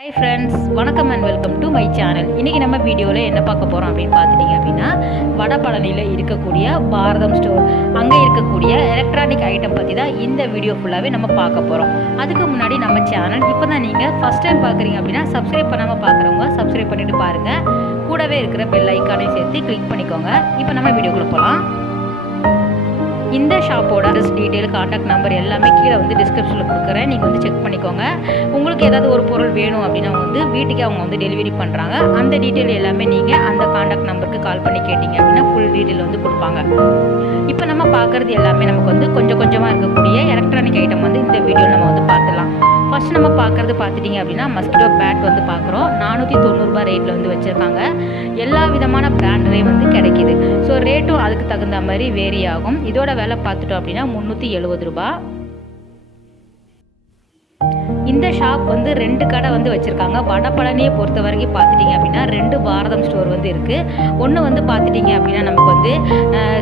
Hi friends, வணக்கம் and welcome to my channel. இன்றைக்கி நம்ம வீடியோவில் என்ன பார்க்க போகிறோம் அப்படின்னு பார்த்துட்டிங்க அப்படின்னா, வடபழனியில் இருக்கக்கூடிய பாரதம் ஸ்டோர் அங்கே இருக்கக்கூடிய எலக்ட்ரானிக் ஐட்டம் பற்றி தான் இந்த வீடியோ ஃபுல்லாகவே நம்ம பார்க்க போகிறோம். அதுக்கு முன்னாடி நம்ம சேனல் இப்போ தான் நீங்கள் ஃபஸ்ட் டைம் பார்க்குறீங்க அப்படின்னா சப்ஸ்கிரைப் பண்ணாமல் பார்க்குறவங்க சப்ஸ்கிரைப் பண்ணிவிட்டு பாருங்கள். கூடவே இருக்கிற பெல் ஐக்கானையும் சேர்த்து கிளிக் பண்ணிக்கோங்க. இப்போ நம்ம வீடியோக்குள்ளே போகலாம். இந்த ஷாப்போட அட்ரஸ் டீட்டெயில், காண்டாக்ட் நம்பர் எல்லாமே கீழே வந்து டிஸ்கிரிப்ஷனில் கொடுக்குறேன். நீங்கள் வந்து செக் பண்ணிக்கோங்க. உங்களுக்கு ஏதாவது ஒரு பொருள் வேணும் அப்படின்னா வீட்டுக்கே அவங்க வந்து டெலிவரி பண்ணுறாங்க. அந்த டீட்டெயில் எல்லாமே நீங்கள் அந்த காண்டாக்ட் நம்பருக்கு கால் பண்ணி கேட்டிங்க அப்படின்னா ஃபுல் டீட்டெயில் வந்து கொடுப்பாங்க. இப்போ நம்ம பார்க்குறது எல்லாமே நமக்கு கொஞ்சம் கொஞ்சமாக இருக்கக்கூடிய எலக்ட்ரானிக் ஐட்டம் இந்த வீடியோ நம்ம பார்த்துடலாம். ஃபர்ஸ்ட் நம்ம பார்க்குறது பார்த்துட்டிங்க அப்படின்னா மஸ்கிட்டோ பேட் பார்க்குறோம். 490 ரூபாய் ரேட்டில் வச்சுருக்காங்க. எல்லா விதமான பிராண்ட்லேயும் கிடைக்கிது. ஸோ ரேட்டும் அதுக்கு தகுந்த மாதிரி வேரி ஆகும். இதோட விலை பார்த்துட்டோம் அப்படின்னா 370 ரூபாய். இந்த ஷாப் 2 கடை வச்சுருக்காங்க. வடபழனியை பொறுத்த வரைக்கும் பார்த்துட்டிங்க அப்படின்னா 2 பாரதம் ஸ்டோர் இருக்குது. ஒன்று பார்த்துட்டிங்க அப்படின்னா நமக்கு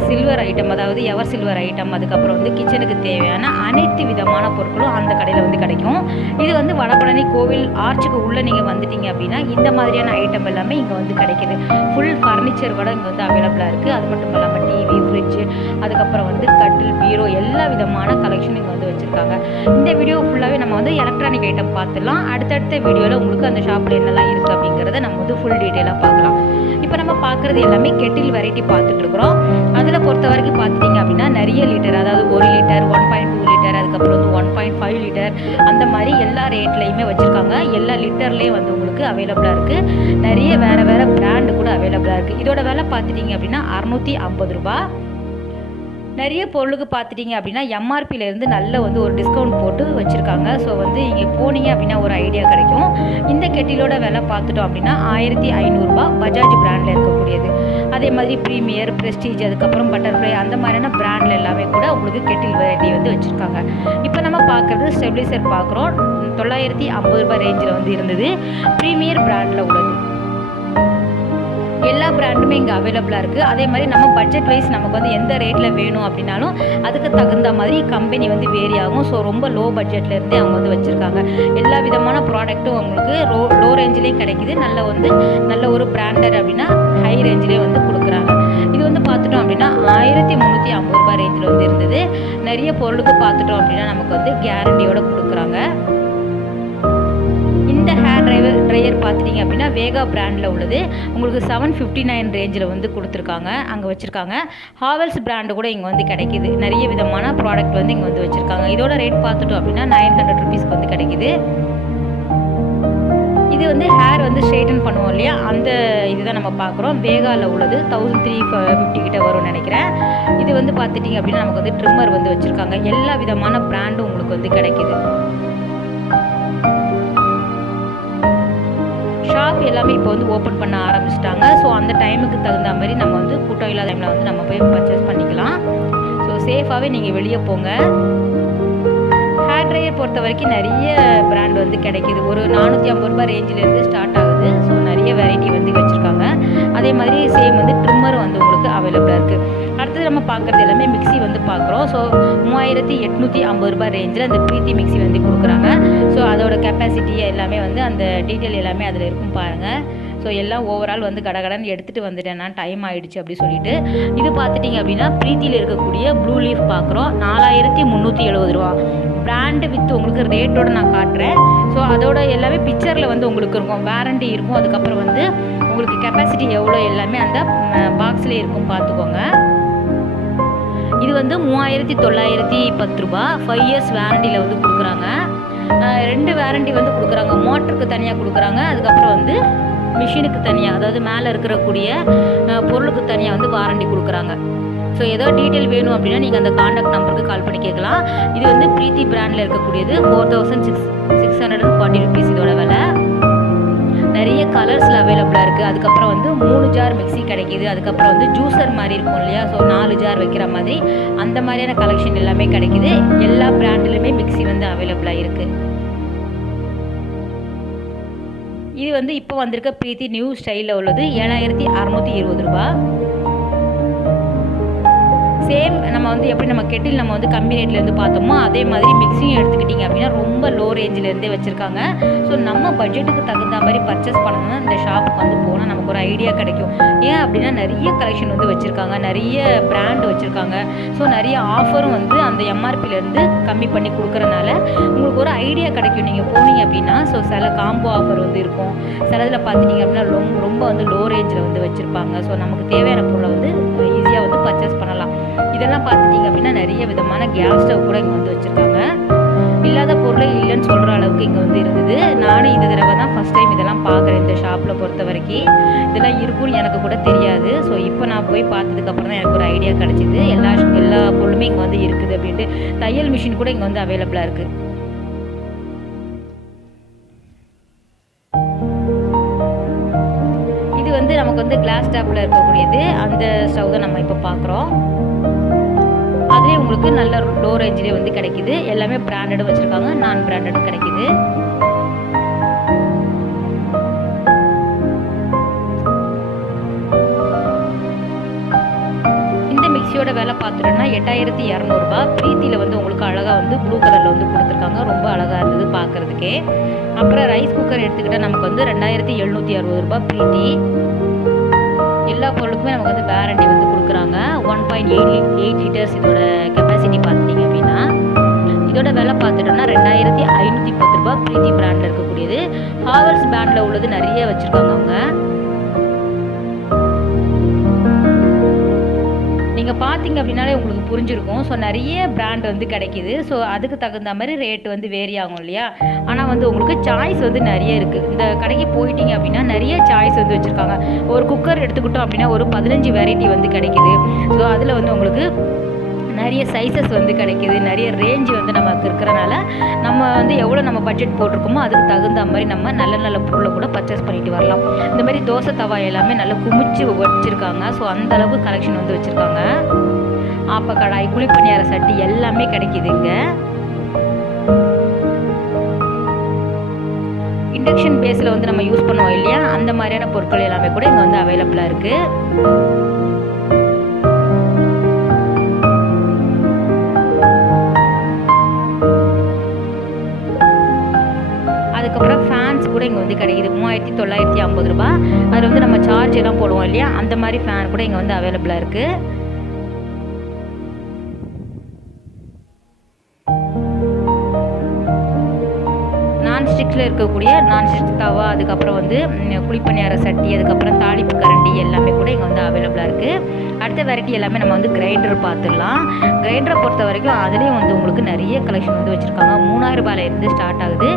சில்வர் ஐட்டம், அதாவது எவர் சில்வர் ஐட்டம், அதுக்கப்புறம் கிச்சனுக்கு தேவையான அனைத்து விதமான பொருட்களும் அந்த கடையில் கிடைக்கும். இது வடபழனி கோவில் ஆர்ச்சுக்கு உள்ளே நீங்கள் வந்துட்டீங்க அப்படின்னா இந்த மாதிரியான ஐட்டம் எல்லாமே இங்கே கிடைக்கிது. ஃபுல் ஃபர்னிச்சர் கூட இங்கே அவைலபிளாக இருக்குது. அது மட்டும் இல்லாமல் டிவி, ஃப்ரிட்ஜு, அதுக்கப்புறம் கட்டில், பீரோ எல்லா விதமான கலெக்ஷன் இங்கே வச்சுருக்காங்க. இந்த வீடியோ ஃபுல்லாகவே நம்ம எலக்ட்ரானிக் ஐட்டம் பார்த்துலாம். அடுத்தடுத்த வீடியோவில் உங்களுக்கு அந்த ஷாப்பில் என்னெல்லாம் இருக்குது அப்படிங்கிறத நம்ம ஃபுல் டீட்டெயிலாக பார்க்கலாம். இப்போ நம்ம பார்க்குறது எல்லாமே கெட்டில் வெரைட்டி பார்த்துட்டு இருக்கிறோம். அதில் பொறுத்த வரைக்கும் பார்த்துட்டிங்க அப்படின்னா நிறைய லிட்டர், அதாவது 1 லிட்டர், 1.2 லிட்டர், அதுக்கப்புறம் 1.5 லிட்டர், அந்த மாதிரி எல்லா ரேட்லேயுமே வச்சுருக்காங்க. எல்லா லிட்டர்லேயும் உங்களுக்கு அவைலபிளாக இருக்குது. நிறைய வேறு பிராண்டு கூட அவைலபிளாக இருக்குது. இதோட விலை பார்த்துட்டிங்க அப்படின்னா 650 ரூபாய். நிறைய பொருளுக்கு பார்த்துட்டிங்க அப்படின்னா எம்ஆர்பியிலேருந்து நல்ல ஒரு டிஸ்கவுண்ட் போட்டு வச்சுருக்காங்க. ஸோ இங்கே போனீங்க அப்படின்னா ஒரு ஐடியா கிடைக்கும். இந்த கெட்டிலோட விலை பார்த்துட்டோம் அப்படின்னா 1500 ரூபாய். பஜாஜ் பிராண்டில் இருக்கக்கூடியது. அதே மாதிரி ப்ரீமியர், ப்ரெஸ்டீஜ், அதுக்கப்புறம் பட்டர்ஃப்ளை, அந்த மாதிரியான பிராண்டில் எல்லாமே கூட உங்களுக்கு கெட்டில் வெரைட்டி வச்சுருக்காங்க. இப்போ நம்ம பார்க்குறது ஸ்டெபிலைசர் பார்க்குறோம். 950 ரூபாய் ரேஞ்சில் இருந்தது. ப்ரீமியர் பிராண்டில் உள்ளது. எல்லா பிராண்டுமே இங்கே அவைலபிளாக இருக்குது. அதே மாதிரி நம்ம பட்ஜெட் வைஸ் நமக்கு எந்த ரேட்டில் வேணும் அப்படின்னாலும் அதுக்கு தகுந்த மாதிரி கம்பெனி வேரி ஆகும். ஸோ ரொம்ப லோ பட்ஜெட்டில் இருந்தே அவங்க வச்சுருக்காங்க. எல்லா விதமான ப்ராடக்ட்டும் உங்களுக்கு லோ ரேஞ்சிலேயும் கிடைக்கிது. நல்ல ஒரு பிராண்டட் அப்படின்னா ஹை ரேஞ்சிலே கொடுக்குறாங்க. இது பார்த்துட்டோம் அப்படின்னா 1350 ரூபாய் ரேஞ்சில் இருந்தது. நிறைய பொருளுக்கு பார்த்துட்டோம் அப்படின்னா நமக்கு கேரண்டியோட கொடுக்குறாங்க. இந்த ஹேர் ட்ரையர் பார்த்துட்டிங்க அப்படின்னா வேகா பிராண்டில் உள்ளது. உங்களுக்கு 759 ரேஞ்சில் கொடுத்துருக்காங்க, அங்கே வச்சுருக்காங்க. ஹாவல்ஸ் பிராண்டு கூட இங்கே கிடைக்கிது. நிறைய விதமான ப்ராடக்ட் இங்கே வச்சுருக்காங்க. இதோட ரேட் பார்த்துட்டோம் அப்படின்னா 900 ருபீஸ்க்கு கிடைக்கிது. இது ஹேர் ஸ்ட்ரெயிட்டன் பண்ணுவோம் இல்லையா, அந்த இதுதான் நம்ம பார்க்குறோம். வேகாவில் உள்ளது 1350 கிட்ட வரும்னு நினைக்கிறேன். இது பார்த்துட்டிங்க அப்படின்னா நமக்கு ட்ரிம்மர் வச்சுருக்காங்க. எல்லா விதமான பிராண்டும் உங்களுக்கு கிடைக்கிது. ஷாப் எல்லாமே இப்போ ஓப்பன் பண்ண ஆரம்பிச்சிட்டாங்க. ஸோ அந்த டைமுக்கு தகுந்த மாதிரி நம்ம கூட்டம் இல்லாத டைமில் நம்ம போய் பர்ச்சேஸ் பண்ணிக்கலாம். ஸோ சேஃபாகவே நீங்கள் வெளியே போங்க. ஹேர் ட்ரையர் பொறுத்த வரைக்கும் நிறைய பிராண்ட் கிடைக்கிது. ஒரு 450 ரூபாய் ரேஞ்சிலேருந்து ஸ்டார்ட் ஆகுது. ஸோ நிறைய வெரைட்டி வச்சுருக்காங்க. அதே மாதிரி சேம் ட்ரிம்மர் உங்களுக்கு அவைலபிளாக இருக்குது. அடுத்தது நம்ம பார்க்குறது எல்லாமே மிக்சி பார்க்குறோம். ஸோ 3850 ரூபாய் ரேஞ்சில் அந்த ப்ரீத்தி மிக்சி கொடுக்குறாங்க. ஸோ அதோட கெப்பாசிட்டி எல்லாமே அந்த டீட்டெயில் எல்லாமே அதில் இருக்கும் பாருங்கள். ஸோ எல்லாம் ஓவரால் கடகடன்னு எடுத்துகிட்டு வந்துட்டேன், நான் டைம் ஆகிடுச்சு அப்படி சொல்லிட்டு. இது பார்த்துட்டிங்க அப்படின்னா ப்ரீத்தியில் இருக்கக்கூடிய ப்ளூ லீஃப் பார்க்குறோம். 4370 ரூபா. பிராண்டு வித் உங்களுக்கு ரேட்டோடு நான் காட்டுறேன். ஸோ அதோட எல்லாமே பிக்சரில் உங்களுக்கு இருக்கும், வாரண்டி இருக்கும். அதுக்கப்புறம் உங்களுக்கு கெப்பாசிட்டி எவ்வளோ எல்லாமே அந்த பாக்ஸ்லேயே இருக்கும், பார்த்துக்கோங்க. இது 3910 ரூபா. 5 இயர்ஸ் வாரண்டியில் கொடுக்குறாங்க. 2 வாரண்டி கொடுக்குறாங்க. மோட்டருக்கு தனியாக கொடுக்குறாங்க. அதுக்கப்புறம் மிஷினுக்கு தனியாக, அதாவது மேலே இருக்கக்கூடிய பொருளுக்கு தனியாக வாரண்டி கொடுக்குறாங்க. ஸோ ஏதோ டீட்டெயில் வேணும் அப்படின்னா நீங்கள் அந்த காண்டாக்ட் நம்பருக்கு கால் பண்ணி கேட்கலாம். இது ப்ரீத்தி பிராண்டில் இருக்கக்கூடியது. 4640 ருபீஸ் இதோட விலை. நிறைய கலர்ஸில் அவைலபிளாக இருக்குது. அதுக்கப்புறம் 3 ஜார் மிக்சி கிடைக்கிது. அதுக்கப்புறம் ஜூஸர் மாதிரி இருக்கும் இல்லையா, ஸோ 4 ஜார் வைக்கிற மாதிரி அந்த மாதிரியான கலெக்ஷன் எல்லாமே கிடைக்கிது. எல்லா பிராண்டிலுமே மிக்சி அவைலபிளாக இருக்குது. இது இப்போ வந்திருக்க ப்ரீத்தி நியூ ஸ்டைலில் உள்ளது. 7620 ரூபா. சேம் நம்ம வந்து எப்படி நம்ம கெட்டில் நம்ம வந்து கம்மி ரேட்லேருந்து பார்த்தோமோ அதே மாதிரி மிக்ஸியும் எடுத்துக்கிட்டிங்க அப்படின்னா ரொம்ப லோ ரேஞ்சிலேருந்தே வச்சுருக்காங்க. ஸோ நம்ம பட்ஜெட்டுக்கு தகுந்த மாதிரி பர்ச்சேஸ் பண்ணணும்னா இந்த ஷாப்புக்கு வந்து போனால் நமக்கு ஒரு ஐடியா கிடைக்கும். ஏன் அப்படின்னா நிறைய கலெக்ஷன் வந்து வச்சுருக்காங்க, நிறைய பிராண்ட் வச்சுருக்காங்க. ஸோ நிறைய ஆஃபரும் வந்து அந்த எம்ஆர்பிலேருந்து கம்மி பண்ணி கொடுக்குறனால உங்களுக்கு ஒரு ஐடியா கிடைக்கும் நீங்கள் போனீங்க அப்படின்னா. ஸோ சில காம்போ ஆஃபர் வந்து இருக்கும், சிலதில் பார்த்துட்டிங்க அப்படின்னா ரொம்ப வந்து லோ ரேஞ்சில் வந்து வச்சுருப்பாங்க. ஸோ நமக்கு தேவையான பொருளை வந்து ஈஸியாக வந்து பர்ச்சேஸ் பண்ணலாம். இதெல்லாம் பார்த்துட்டிங்க அப்படின்னா நிறைய விதமான கேஸ் ஸ்டவ் கூட இங்கே வந்து வச்சுருக்காங்க. இல்லாத பொருளே இல்லைன்னு சொல்கிற அளவுக்கு இங்கே வந்து இருந்தது. நானும் இந்த தடவை தான் ஃபஸ்ட் டைம் இதெல்லாம் பார்க்குறேன். இந்த ஷாப்பில் பொறுத்த வரைக்கும் இதெல்லாம் இருக்குன்னு எனக்கு கூட தெரியாது. ஸோ இப்போ நான் போய் பார்த்ததுக்கப்புறம் தான் எனக்கு ஒரு ஐடியா கிடச்சிது. எல்லா பொருளுமே இங்கே வந்து இருக்குது அப்படின்ட்டு. தையல் மிஷின் கூட இங்கே வந்து அவைலபிளாக இருக்குது. இது வந்து நமக்கு வந்து கிளாஸ் டாப்பில் இருக்கக்கூடியது. அந்த ஸ்டவ் தான் நம்ம இப்போ பார்க்குறோம். அதுலேயே உங்களுக்கு நல்ல லோ ரேஞ்சிலே வந்து கிடைக்கிது. எல்லாமே பிராண்டடும் வச்சுருக்காங்க, நான் பிராண்டடும் கிடைக்கிது. இந்த மிக்சியோட விலை பார்த்துட்டோம்னா 8200 ரூபா. பிரீத்தியில் வந்து உங்களுக்கு அழகாக வந்து ப்ளூ கலரில் வந்து கொடுத்துருக்காங்க. ரொம்ப அழகாக இருந்தது பார்க்குறதுக்கே. அப்புறம் ரைஸ் குக்கர் எடுத்துக்கிட்டால் நமக்கு வந்து 2760 ரூபா பிரீத்தி. எல்லா பொருளுக்குமே நமக்கு வந்து வாரண்டி வந்து கொடுக்குறாங்க. 1.8 லிட்டர்ஸ் இதோட கெப்பாசிட்டி பார்த்துட்டிங்க அப்படின்னா. இதோட விலை பார்த்துட்டோம்னா 2510 ரூபா. பிரீத்தி பிராண்டில் இருக்கக்கூடியது. ஹாவல்ஸ் பிராண்டில் உள்ளது நிறைய வச்சுருக்காங்க அவங்க. நீங்கள் பார்த்தீங்க அப்படின்னாலே உங்களுக்கு புரிஞ்சிருக்கும். ஸோ நிறைய பிராண்ட் வந்து கிடைக்கிது. ஸோ அதுக்கு தகுந்த மாதிரி ரேட் வந்து வேரி ஆகும் இல்லையா. ஆனால் வந்து உங்களுக்கு சாய்ஸ் வந்து நிறைய இருக்குது. இந்த கடைக்கு போயிட்டீங்க அப்படின்னா நிறைய சாய்ஸ் வந்து வச்சுருக்காங்க. ஒரு குக்கர் எடுத்துக்கிட்டோம் அப்படின்னா ஒரு 15 வெரைட்டி வந்து கிடைக்கிது. ஸோ அதில் வந்து உங்களுக்கு நிறைய சைஸஸ் வந்து கிடைக்கிது, நிறைய ரேஞ்சு வந்து நமக்கு இருக்கிறனால நம்ம வந்து எவ்வளோ நம்ம பட்ஜெட் போட்டிருக்கோமோ அதுக்கு தகுந்த மாதிரி நம்ம நல்ல நல்ல பொருளை கூட பர்ச்சேஸ் பண்ணிட்டு வரலாம். இந்த மாதிரி தோசை தவா எல்லாமே நல்லா குமிச்சு வச்சுருக்காங்க. ஸோ அந்த அளவுக்கு கலெக்ஷன் வந்து வச்சுருக்காங்க. ஆப்பக்கடாய், குழிப்பணியார சட்டி எல்லாமே கிடைக்கிது இங்கே. இண்டக்ஷன் பேஸில் வந்து நம்ம யூஸ் பண்ணுவோம் இல்லையா, அந்த மாதிரியான பொருட்கள் எல்லாமே கூட இங்கே வந்து அவைலபிளாக இருக்குது. அதுக்கப்புறம் ஃபேன்ஸ் கூட இங்கே வந்து கிடைக்கிது. 3950 ரூபா. அதில் வந்து நம்ம சார்ஜ் எல்லாம் போடுவோம் இல்லையா, அந்த மாதிரி ஃபேன் கூட இங்கே வந்து அவைலபிளாக இருக்குது. நான்ஸ்டிக்கில் இருக்கக்கூடிய நான்ஸ்டிக் தவா, அதுக்கப்புறம் வந்து குழிப்பணியார சட்டி, அதுக்கப்புறம் தாளிப்பு கரண்டி எல்லாமே கூட இங்கே வந்து அவைலபிளாக இருக்குது. அடுத்த வெரைட்டி எல்லாமே நம்ம வந்து கிரைண்டர் பார்த்துடலாம். கிரைண்டரை பொறுத்த வரைக்கும் அதுலேயும் வந்து உங்களுக்கு நிறைய கலெக்ஷன் வந்து வச்சுருக்காங்க. 3000 ரூபாயிலேருந்து ஸ்டார்ட் ஆகுது.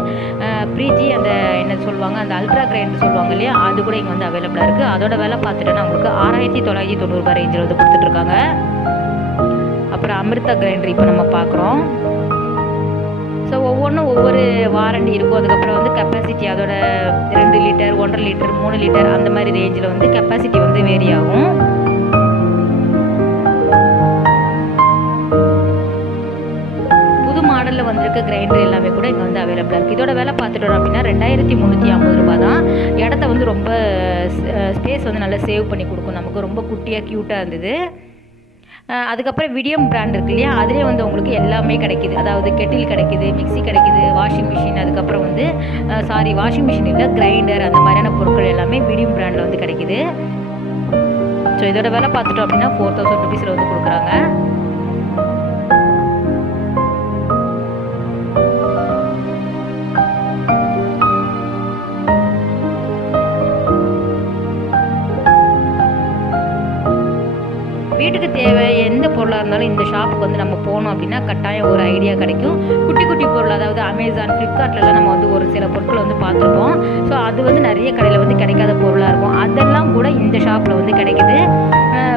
பிரீத்தி அந்த என்ன சொல்லுவாங்க, அந்த அல்ட்ரா கிரைண்டர் சொல்லுவாங்க இல்லையா, அது கூட இங்கே வந்து அவைலபிளாக இருக்குது. அதோட விலை பார்த்துட்டோன்னா உங்களுக்கு 6990 ரூபாய் ரேஞ்சில் வந்து கொடுத்துட்ருக்காங்க. அப்புறம் அமிர்தா கிரைண்டர் இப்போ நம்ம பார்க்குறோம். ஸோ ஒவ்வொன்றும் ஒவ்வொரு வாரண்டி இருக்கும். அதுக்கப்புறம் வந்து கெப்பாசிட்டி அதோட 2 லிட்டர், 1.5 லிட்டர், 3 லிட்டர் அந்த மாதிரி ரேஞ்சில் வந்து கெப்பாசிட்டி வந்து வேரி ஆகும். புது மாடலில் வந்திருக்க கிரைண்டர் எல்லாமே கூட இங்கே வந்து அவைலபிளாக இருக்குது. இதோட விலை பார்த்துட்டோம் அப்படின்னா 2350 ரூபா தான். இடத்த வந்து ரொம்ப ஸ்பேஸ் வந்து நல்லா சேவ் பண்ணி கொடுக்கும் நமக்கு. ரொம்ப குட்டியாக க்யூட்டாக இருந்தது. அதுக்கப்புறம் விடியம் பிராண்ட் இருக்கு இல்லையா, அதுலேயே வந்து உங்களுக்கு எல்லாமே கிடைக்கிது. அதாவது கெட்டில் கிடைக்கிது, மிக்சி கிடைக்கிது, வாஷிங் மிஷின், அதுக்கப்புறம் வந்து வாஷிங் மிஷின் இல்லை, கிரைண்டர், அந்த மாதிரியான பொருட்கள் எல்லாமே விடியம் பிராண்டில் வந்து கிடைக்கிது. ஸோ இதோட விலை பார்த்துட்டோம் அப்படின்னா 4000 ருபீஸில் வந்து கொடுக்குறாங்க. வீட்டுக்கு தேவை எந்த பொருளாக இருந்தாலும் இந்த ஷாப்புக்கு வந்து நம்ம போனோம் அப்படின்னா கட்டாயம் ஒரு ஐடியா கிடைக்கும். குட்டி குட்டி பொருள், அதாவது அமேசான், ஃப்ளிப்கார்ட்லலாம் நம்ம வந்து ஒரு சில பொருட்களை வந்து பார்த்துருப்போம். ஸோ அது வந்து நிறைய கடையில் வந்து கிடைக்காத பொருளாக இருக்கும். அதெல்லாம் கூட இந்த ஷாப்பில் வந்து கிடைக்குது.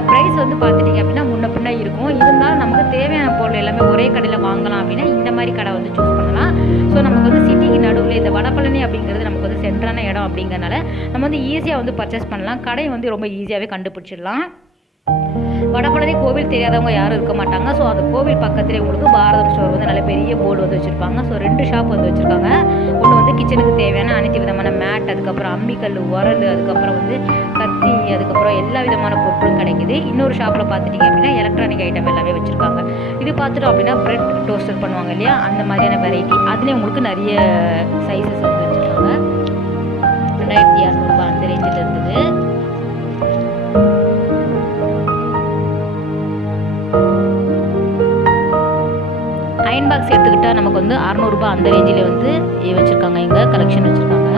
ப்ரைஸ் வந்து பார்த்துட்டிங்க அப்படின்னா முன்ன பின்ன இருக்கும். இருந்தாலும் நமக்கு தேவையான பொருள் எல்லாமே ஒரே கடையில் வாங்கலாம் அப்படின்னா இந்த மாதிரி கடை வந்து சூஸ் பண்ணலாம். ஸோ நமக்கு வந்து சிட்டிக்கு நடுவில் இந்த வடபழனி அப்படிங்கிறது நமக்கு வந்து சென்ட்ரான இடம் அப்படிங்கிறனால நம்ம வந்து ஈஸியாக வந்து பர்ச்சேஸ் பண்ணலாம். கடை வந்து ரொம்ப ஈஸியாகவே கண்டுபிடிச்சிடலாம். வடபழனி கோவில் தெரியாதவங்க யாரும் இருக்க மாட்டாங்க. ஸோ அந்த கோவில் பக்கத்துலேயே உங்களுக்கு பாரதம் ஸ்டோர் வந்து நல்ல பெரிய போர்டு வந்து வச்சுருப்பாங்க. ஸோ 2 ஷாப் வந்து வச்சுருக்காங்க. ஒன்று வந்து கிச்சனுக்கு தேவையான அனைத்து விதமான மேட், அதுக்கப்புறம் அம்மிக்கல், உரல், அதுக்கப்புறம் வந்து கத்தி, அதுக்கப்புறம் எல்லா விதமான பொருட்களும் கிடைக்குது. இன்னொரு ஷாப்பில் பார்த்துட்டிங்க அப்படின்னா எலக்ட்ரானிக் ஐட்டம் எல்லாமே வச்சுருக்காங்க. இது பார்த்துட்டோம் அப்படின்னா பிரெட் டோஸ்டர் பண்ணுவாங்க இல்லையா, அந்த மாதிரியான வெரைட்டி. அதுலேயும் உங்களுக்கு நிறைய சைஸஸ் வந்து வச்சுருக்காங்க. 2200 அந்த ரேஞ்சில் இருந்தது. அயன் பாக்ஸ் எடுத்துக்கிட்டால் நமக்கு வந்து 600 அந்த ரேஞ்சில் வந்து வச்சுருக்காங்க. இங்கே கலெக்ஷன் வச்சுருக்காங்க.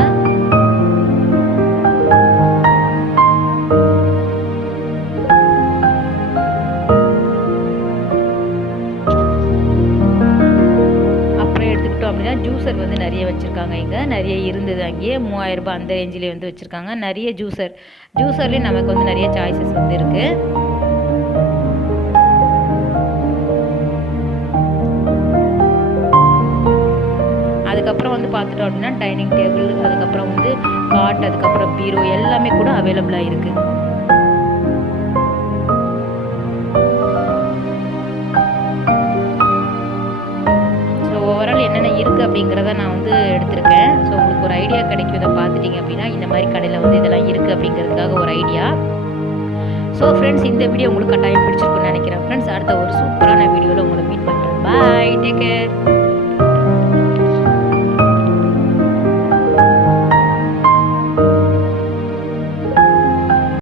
அப்புறம் எடுத்துக்கிட்டோம் அப்படின்னா ஜூஸர் வந்து நிறைய வச்சுருக்காங்க. இங்கே நிறைய இருந்தது. அங்கேயே 3000 அந்த ரேஞ்சிலே வந்து வச்சுருக்காங்க. நிறைய ஜூஸர்லேயும் நமக்கு வந்து நிறைய சாய்ஸஸ் வந்து இருக்குது. அதுக்கப்புறம் வந்து பார்த்துட்டோம் அப்படின்னா டைனிங் டேபிள், அதுக்கப்புறம் வந்து காட், அதுக்கப்புறம் பீரோ எல்லாமே கூட அவைலபிளாக இருக்குது. ஸோ ஓவரால் என்னென்ன இருக்குது அப்படிங்கிறத நான் வந்து எடுத்திருக்கேன். ஸோ உங்களுக்கு ஒரு ஐடியா கிடைக்கும். இதை பார்த்துட்டிங்க அப்படின்னா இந்த மாதிரி கடையில் வந்து இதெல்லாம் இருக்குது அப்படிங்கிறதுக்காக ஒரு ஐடியா. ஸோ ஃப்ரெண்ட்ஸ், இந்த வீடியோ உங்களுக்கு கட்டாயம் பிடிச்சிருக்குன்னு நினைக்கிறேன்.